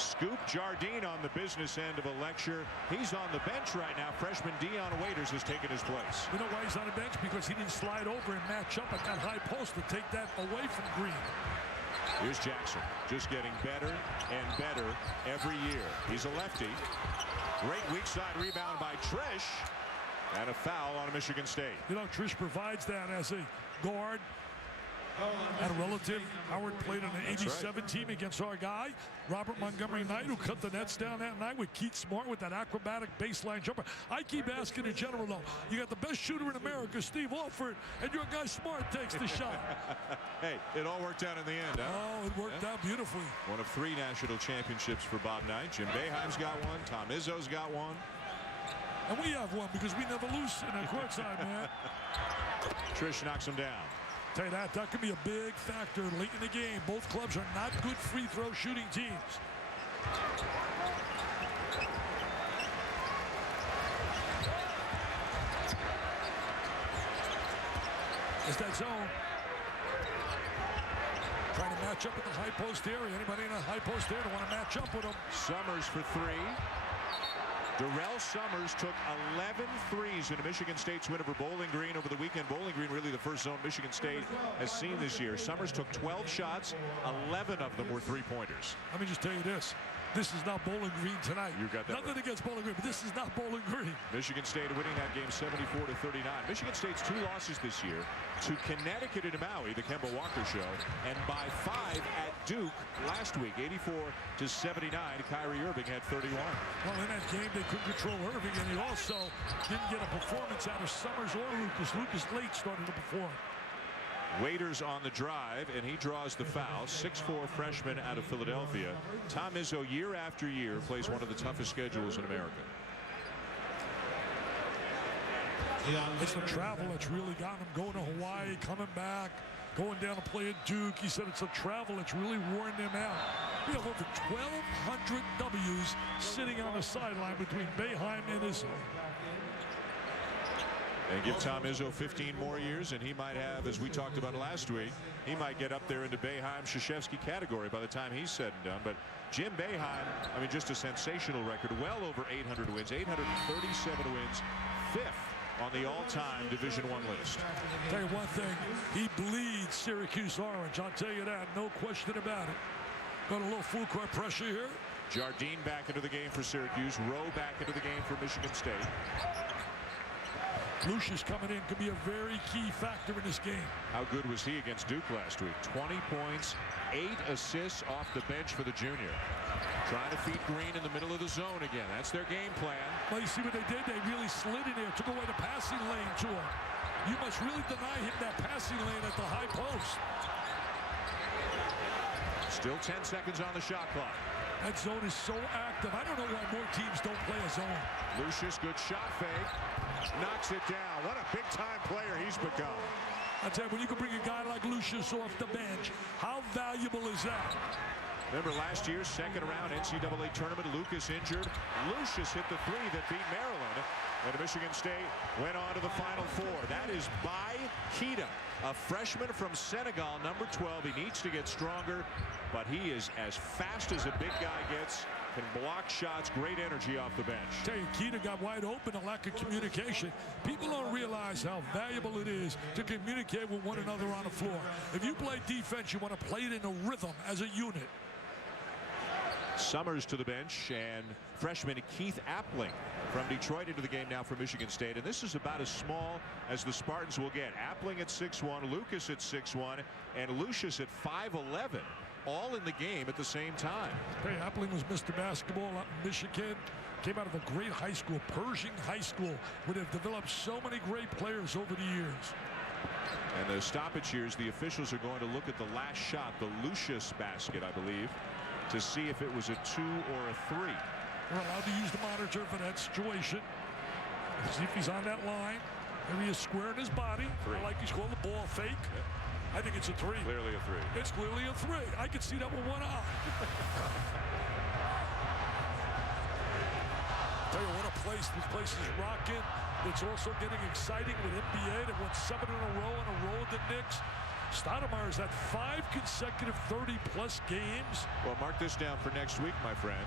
Scoop Jardine on the business end of a lecture. He's on the bench right now. Freshman Dion Waiters has taken his place. You know why he's on the bench? Because he didn't slide over and match up at that high post to take that away from Green. Here's Jackson, just getting better and better every year. He's a lefty. Great weak side rebound by Trish. And a foul on Michigan State. You know, Trish provides that as a guard. And a relative. Howard played on an 87 team against our guy, Robert Montgomery Knight, who cut the nets down that night with Keith Smart with that acrobatic baseline jumper. I keep asking in general, though, you got the best shooter in America, Steve Alford, and your guy Smart takes the shot. Hey, it all worked out in the end, huh? Oh, it worked out beautifully. One of 3 national championships for Bob Knight. Jim Boeheim's got one. Tom Izzo's got one. And we have one because we never lose in the courtside, man. Trish knocks him down. Tell you that could be a big factor late in the game. Both clubs are not good free throw shooting teams. It's that zone. Trying to match up with the high post area. Anybody in a high post area want to match up with them? Summers for 3. Darrell Summers took 11 threes in Michigan State's win over Bowling Green over the weekend. Bowling Green really the first zone Michigan State has seen this year. Summers took 12 shots. 11 of them were three-pointers. Let me just tell you this. This is not Bowling Green tonight. You got that. Nothing right. against Bowling Green, but this is not Bowling Green. Michigan State winning that game 74-39. Michigan State's 2 losses this year to Connecticut and Maui, the Kemba Walker show, and by 5 at Duke last week, 84-79. Kyrie Irving had 31. Well, in that game, they couldn't control Irving, and he also didn't get a performance out of Summers or Lucas. Lucas late started to perform. Waiters on the drive, and he draws the foul. 6'4" freshman out of Philadelphia. Tom Izzo, year after year, plays one of the toughest schedules in America. It's the travel that's really gotten him going to Hawaii, coming back, going down to play at Duke. He said it's the travel that's really worn them out. We have over 1,200 W's sitting on the sideline between Boeheim and Izzo. And give Tom Izzo 15 more years, and he might have, as we talked about last week, he might get up there into Boeheim, Krzyzewski category by the time he's said and done. But Jim Boeheim, I mean, just a sensational record, well over 800 wins, 837 wins, 5th on the all-time Division I list. Tell you one thing, he bleeds Syracuse orange. I'll tell you that, no question about it. Got a little full court pressure here. Jardine back into the game for Syracuse. Rowe back into the game for Michigan State. Lucius coming in could be a very key factor in this game. How good was he against Duke last week? 20 points, 8 assists off the bench for the junior. Trying to feed Green in the middle of the zone again. That's their game plan. Well, you see what they did? They really slid in there, took away the passing lane to him. You must really deny him that passing lane at the high post. Still 10 seconds on the shot clock. That zone is so active. I don't know why more teams don't play a zone. Lucius, good shot fake. Knocks it down. What a big-time player he's become. I tell you, when you can bring a guy like Lucius off the bench, how valuable is that? Remember last year's second-round NCAA tournament, Lucas injured. Lucius hit the 3 that beat Maryland. And Michigan State went on to the Final Four. That is by Keita, a freshman from Senegal, number 12. He needs to get stronger, but he is as fast as a big guy gets. Can block shots, great energy off the bench. Tell you, Keita got wide open, a lack of communication. People don't realize how valuable it is to communicate with one another on the floor. If you play defense, you want to play it in a rhythm as a unit. Summers to the bench, and freshman Keith Appling from Detroit into the game now for Michigan State. And this is about as small as the Spartans will get. Appling at 6'1", Lucas at 6'1", and Lucius at 5'11", all in the game at the same time. Hey, Appling was Mr. Basketball out in Michigan. Came out of a great high school, Pershing High School, where they've developed so many great players over the years. And the stoppage years, the officials are going to look at the last shot, the Lucius basket, I believe, to see if it was a 2 or a 3. We're allowed to use the monitor for that situation. See if he's on that line. Maybe he's squaring his body. 3. I like he's called the ball fake. Yep. I think it's a 3. Clearly a 3. It's clearly a 3. I can see that with one eye. Tell you what a place. This place is rocking. It's also getting exciting with NBA. They won 7 in a row with the Knicks. Stoudemire's had 5 consecutive 30-plus games. Well, mark this down for next week, my friend.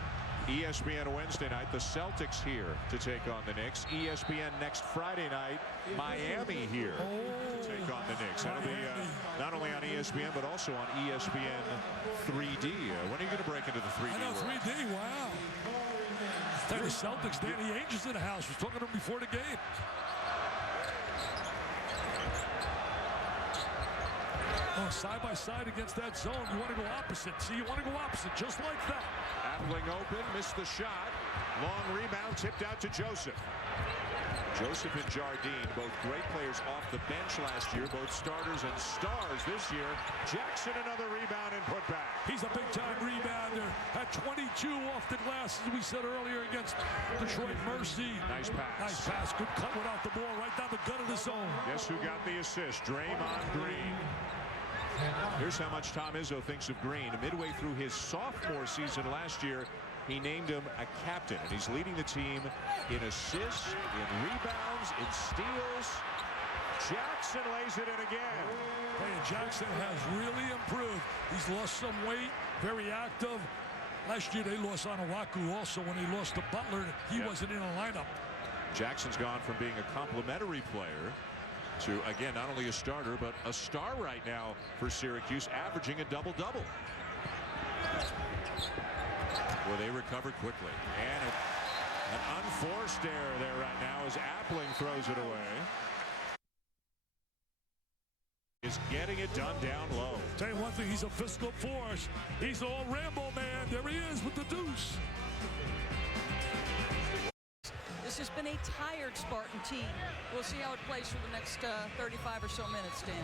ESPN Wednesday night, the Celtics here to take on the Knicks. ESPN next Friday night, Miami here to take on the Knicks. That'll be not only on ESPN, but also on ESPN 3D. When are you going to break into the 3D I know, world? 3D, wow. Tell you, the Celtics, Danny Ainge's in the house. Was talking to him before the game. Oh, side by side against that zone. You want to go opposite. See, you want to go opposite, just like that. Appling open, missed the shot. Long rebound, tipped out to Joseph. Joseph and Jardine, both great players off the bench last year, both starters and stars this year. Jackson, another rebound and put back. He's a big-time rebounder. Had 22 off the glass, as we said earlier, against Detroit Mercy. Nice pass. Nice pass. Good cut without the ball, right down the gut of the zone. Guess who got the assist? Draymond Green. Here's how much Tom Izzo thinks of Green. Midway through his sophomore season last year, he named him a captain, and he's leading the team in assists, in rebounds, in steals. Jackson lays it in again. Hey, Jackson has really improved. He's lost some weight, very active. Last year they lost Onuaku also when they lost to Butler. He wasn't in a lineup. Jackson's gone from being a complimentary player to, again, not only a starter, but a star right now for Syracuse, averaging a double-double. Well, they recover quickly. And an unforced error there right now as Appling throws it away. Is getting it done down low. Tell you one thing, he's a physical force. He's all Rambo man. There he is with the deuce. This has been a tired Spartan team. We'll see how it plays for the next 35 or so minutes, Dan.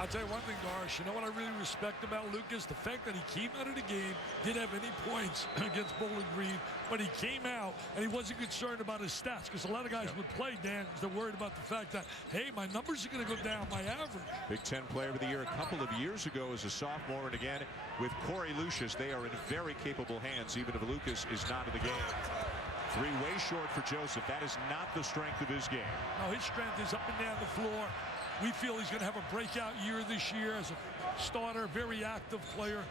I'll tell you one thing, Doris. You know what I really respect about Lucas? The fact that he came out of the game, didn't have any points against Bowling Green, but he came out and he wasn't concerned about his stats, because a lot of guys would play, Dan, because they're worried about the fact that, hey, my numbers are going to go down, my average. Big Ten Player of the Year a couple of years ago as a sophomore, and again with Corey Lucius, they are in very capable hands, even if Lucas is not in the game. 3 way short for Joseph. That is not the strength of his game. No, his strength is up and down the floor. We feel he's going to have a breakout year this year as a starter, very active player.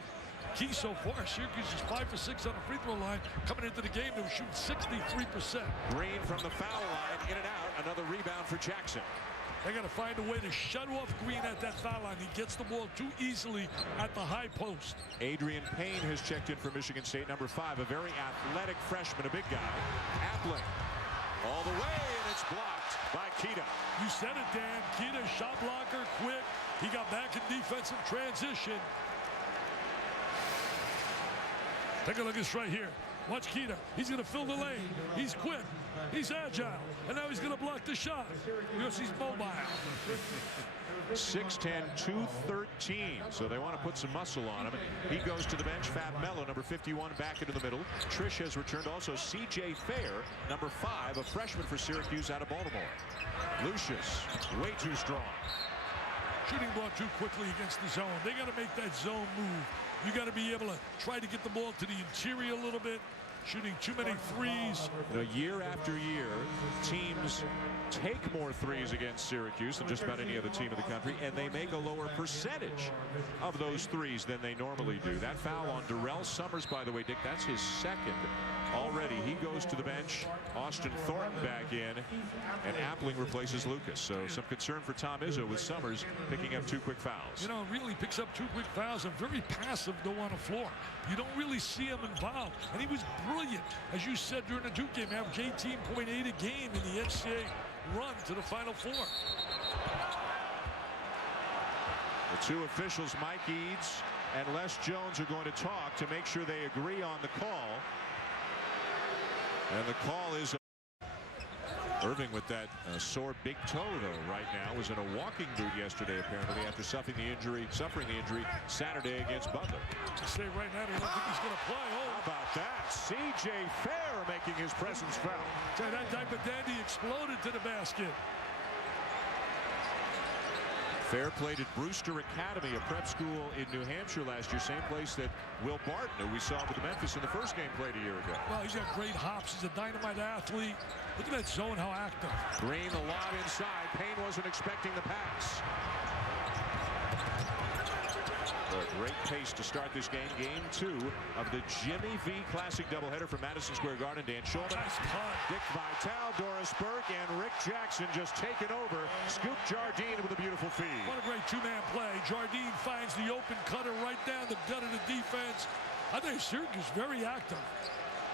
Key so far, Syracuse is 5 for 6 on the free throw line. Coming into the game, they were shooting 63%. Green from the foul line, in and out. Another rebound for Jackson. They got to find a way to shut off Green at that foul line. He gets the ball too easily at the high post. Adrian Payne has checked in for Michigan State, number 5, a very athletic freshman, a big guy. Appling all the way, and it's blocked by Kita. You said it, Dan. Kita, shot blocker, quick. He got back in defensive transition. Take a look at this right here. Watch Kita. He's going to fill the lane. He's quick. He's agile. And now he's going to block the shot because he's mobile. 6'10", 213. So they want to put some muscle on him. He goes to the bench. Fab Mello, number 51, back into the middle. Trish has returned. Also, C.J. Fair, number 5, a freshman for Syracuse out of Baltimore. Lucius, way too strong. Shooting ball too quickly against the zone. They got to make that zone move. You got to be able to try to get the ball to the interior a little bit. Shooting too many threes. You know, year after year, teams take more threes against Syracuse than just about any other team in the country, and they make a lower percentage of those threes than they normally do. That foul on Darrell Summers, by the way, Dick, that's his second already. He goes to the bench. Austin Thornton back in, and Appling replaces Lucas. So some concern for Tom Izzo with Summers picking up 2 quick fouls. You know, really picks up 2 quick fouls and very passive though on the floor. You don't really see him involved, and he was brilliant, as you said during the Duke game, average 18.8 a game in the NCAA run to the Final Four. The 2 officials, Mike Eads and Les Jones, are going to talk to make sure they agree on the call. And the call is Irving with that sore big toe, though, right now. Was in a walking boot yesterday, apparently, after suffering the injury Saturday against Butler. I say right now, they don't think he's going to play. Oh, how about that? C.J. Fair making his presence felt. That type of dandy exploded to the basket. Fair played at Brewster Academy, a prep school in New Hampshire last year. Same place that Will Barton, who we saw with Memphis in the first game, played a year ago. Well, he's got great hops. He's a dynamite athlete. Look at that zone, how active. Green, the lob inside. Payne wasn't expecting the pass. A great pace to start this game. Game 2 of the Jimmy V Classic doubleheader from Madison Square Garden. Dan Schulman, Nice punt. Dick Vitale, Doris Burke, and Rick Jackson just taking over. Scoop Jardine with a beautiful feed. What a great two-man play. Jardine finds the open cutter right down the gut of the defense. I think Syracuse very active.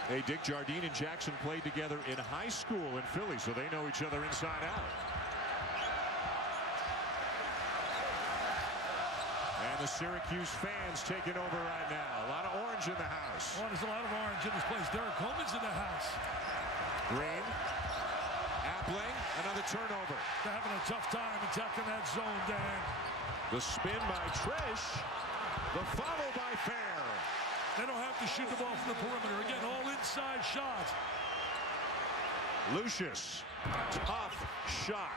Hey, Dick, Jardine and Jackson played together in high school in Philly, so they know each other inside out. And the Syracuse fans taking over right now. A lot of orange in the house. Oh, there's a lot of orange in this place. Derek Coleman's in the house. Green. Appling. Another turnover. They're having a tough time attacking that zone, Dan. The spin by Trish. The follow by Fair. They don't have to shoot the ball from the perimeter. Again, all inside shots. Lucius. Tough shot.